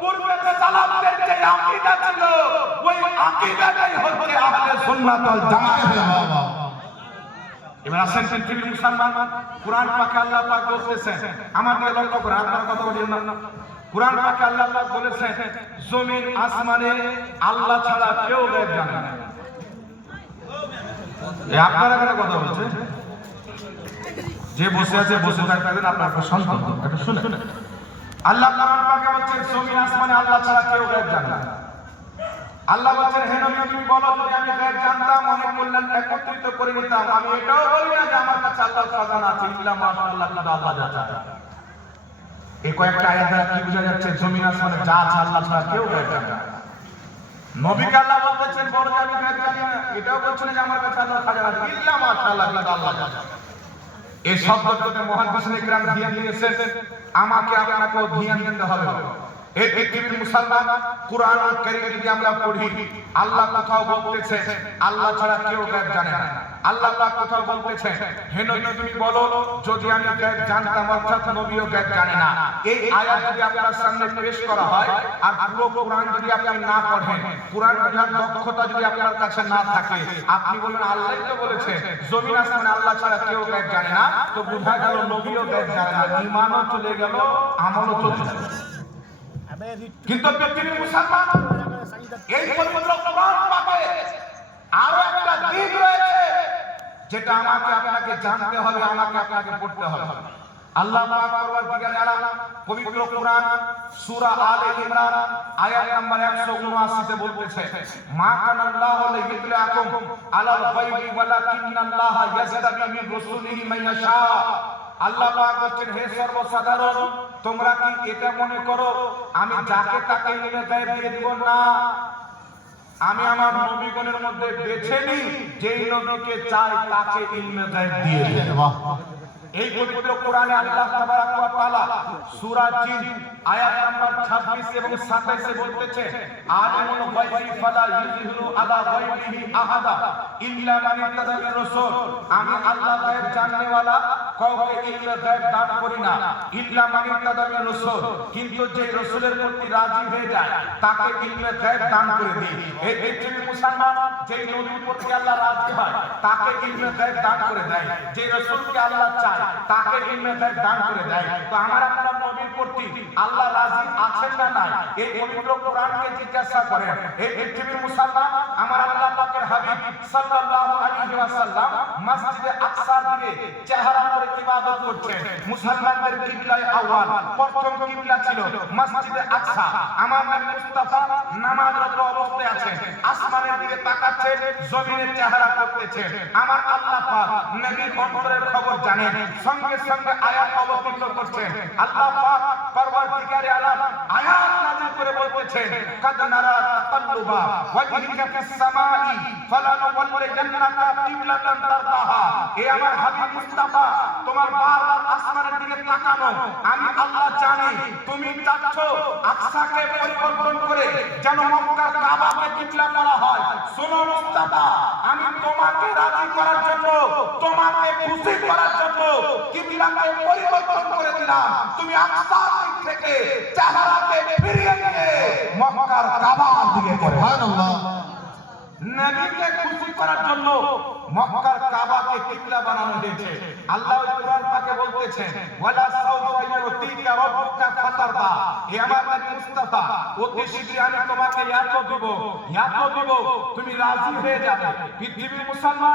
পূর্বে যে সালাফদের যে আকীদা ছিল ওই আকীদাটাই হচ্ছে আহলে সুন্নাত ওয়াল জামাত। এবার আসেন পৃথিবীর মুসলমান, কুরআন পাকে আল্লাহ পাক বলতেছেন, আমাদের লক্ষ্য করে আপনারা কথা বলেন না। কুরআন পাকে আল্লাহ পাক বলেছেন জমিন আসমানে আল্লাহ ছাড়া কেউ গায়ব জানে না। এই আপনারা কেন কথা বলছেন? যে বসে আছে বসে থাকবেন, আপনার শান্ত একটু শুনে। আল্লাহ কুরআন পাকে বলছেন জমিন আসমানে আল্লাহ ছাড়া কেউ গায়ব জানে না। আল্লাহ বলেন হে নবী তুমি বলো যদি আমি গায়ব জানতাম অনেক কল্যাণ একত্রিত করে নিতাম। আমি এটাও বলি না যে আমার কাছে আল্লাহর খাজানা আছে, ইল্লা মাশাআল্লাহ কিন্তু আল্লাহ জানে। এই কয়েকটা আয়াত দ্বারা কি বোঝা যাচ্ছে? জমিন আসমানে যা আছে আল্লাহ ছাড়া কেউ গায়ব জানে না। নবীকে আল্লাহ বলতেছেন বলো যে আমি গায়ব জানি না, এটাও বলছেন যে আমার কাছে আল্লাহর খাজানা আছে, ইল্লা মাশাআল্লাহ কিন্তু আল্লাহ জানে। এই শব্দটাতে মুহাদ্দিসিনে কিরাম ধ্যান দিয়েছেন, আমাকে আপনাকেও ধ্যান দিতে হবে। এই পৃথিবীর মুসলমান কুরআন কারীম যদি আমরা পড়ি, আল্লাহ কোথাও বলতেছেন আল্লাহ ছাড়া কেউ গায়ব জানে না। আল্লাহ পাক কোথাও বলতেছেন হে নবী তুমি বলো যদি আমি গায়ব জানতাম, অর্থাৎ নবীও গায়ব জানে না। এই আয়াত যদি আপনার সামনে পেশ করা হয় আর পুরো কুরআন যদি আপনি না পড়েন, কুরআন বোঝার দক্ষতা যদি আপনার কাছে না থাকে, আপনি বলেন আল্লাহই তো বলেছে জমিন আসমানে আল্লাহ ছাড়া কেউ গায়ব জানে না, তো বোঝা গেল নবীও গায়ব জানে না, ঈমানও চলে গেল, আমলও চলে গেল। কিন্তু পৃথিবীর মুসলমান এই পবিত্র কুরআন পাকে আরো একটা দিক রয়েছে যেটা আমাকে আপনাকে জানতে হবে, আমাকে আপনাকে পড়তে হবে। আল্লাহ পাক পরবর্তীকালে আলাম পবিত্র কুরআন সূরা আলে ইমরান আয়াত নাম্বার 179 তে বলতেছে মা কানাল্লাহু লিইদলাকুম আলাল গায়বি ওয়ালাকিন্নাল্লাহা ইয়াজতাবি মিন রাসূলিহি মান ইয়াশা। আল্লাহ পাক বলেন হে সর্বসাধারণ তোমরা কি এটা মনে করো আমি যাকে তাকে ইলমে গায়ব দিয়ে দেব? না, আমি আমার নবীগণের মধ্যে বেছে নিই, যেই নবীকে চাই তাকে ইলমে গায়ব দিয়ে দেব। এই পবিত্র কোরআনে আল্লাহ তাবারাক ওয়া তাআলা সূরা জিন আয়াত নাম্বার 26 এবং 27 এ বলতেছে আলিমুল গায়বি ফালা ইউযহিরু আলা গায়বিহি আহাদা ইল্লা মান ইরতাদা মির রাসূল। আমি আল্লাহ গায়ব জাননে ওয়ালা কাউকে ইলমে গায়ব দান করি না, ইল্লা মান ইরতাদা মির রাসূল, কিন্তু যে রাসূলের প্রতি রাজি হয়ে যায় তাকে ইলমে গায়ব দান করে দিই। এই পৃথিবীর মুসলমান যেই নবীর প্রতি আল্লাহ রাজি হয় তাকে ইলমে গায়ব দান করে দেয়, যে রাসূলকে আল্লাহ চায় তাকে ইলমে গায়ব দান করে দেয়। তো আমার আপনার নবীর প্রতি আল্লাহ রাজি আছেন না নাই, এই পবিত্র কোরআনকে জিজ্ঞাসা করেন। এই পৃথিবীর মুসলমান আমার আল্লাহ পাকের হাবিব সাল্লাল্লাহু আলাইহি ওয়াসাল্লাম মসজিদে আকসার দিকে চেহারা করে ইবাদত করছেন। মুসলমানদের কিবলায়ে আউয়াল প্রথম কিবলা ছিল মসজিদে আকসা। আমার নবী মুস্তাফা নামাজরত অবস্থায় আছেন, আসমানের দিকে তাকাচ্ছেন, জমিনের চেহারা করতেছেন। আমার আল্লাহ পাক নবীর অন্তরের খবর জানেন, সঙ্গে সঙ্গে আয়াত অবতীর্ণ করছেন। আল্লাহ পাক পরবর্তীকারে আলাম আয়াত নাযিল করে বলতেছেন কাদ নারা তাকাল্লুবা ওয়াজহিকা ফিস সামাই ফালানুওয়াল্লিয়ান্নাকা কিবলাতান তারদাহা। এ আমার হাবিব মুস্তাফা তোমার বারবার আসমানের দিকে তাকানো, আমি আল্লাহ জানি তুমি চাচ্ছ আকসাকে পরিবর্তন করে যেন মক্কার কাবাকে কিবলা করা হয়। শোনো মুস্তাফা, আমি তোমাকে রাজি করার জন্য, তোমাকে খুশি করার জন্য কিবলাকে পরিবর্তন করে দিলাম। তুমি আকসার দিক থেকে চেহারাকে ফিরিয়ে নিয়ে মক্কার কাবার দিকে করে। সুবহানাল্লাহ। নবীকে খুশি করার জন্য মক্কার কাবাকে কিবলা বানানো হয়েছে। আল্লাহ কুরআন পাকে বলতেছেন ওয়ালা সাউফা ইউতিকা রাব্বুকা ফাতারদা। হে আমার নবী মুস্তাফা অতি শীঘ্রই আমি তোমাকে এত দিব তুমি রাজি হয়ে যাবে। পৃথিবীর মুসলমান